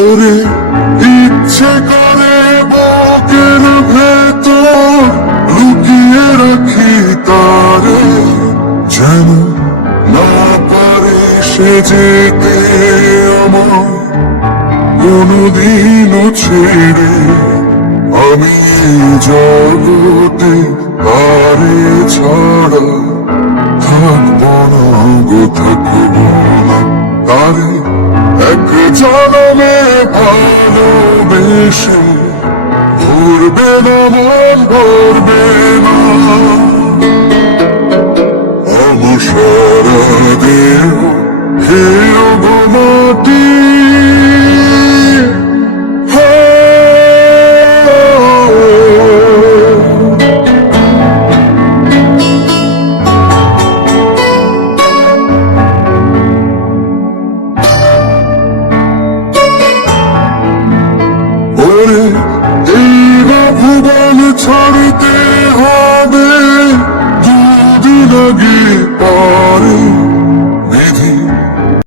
ওরে ইচ্ছে করে বুকের ভেতর লুকিয়ে রাখি তারে, যেন না পারে সে যেতে আমার কোনদিনও ছেড়ে। আমি এই জগতে তারে ছাড়া থাকবো না গো, থাকবো না। তারে এক জনমে ভালোবেসে ভরবে না মন, ভরবে না আমার সারা দেহ হেয় মাটি। ওরে এই ভুবন ছাড়তে হবে দুদিন আগে পারে।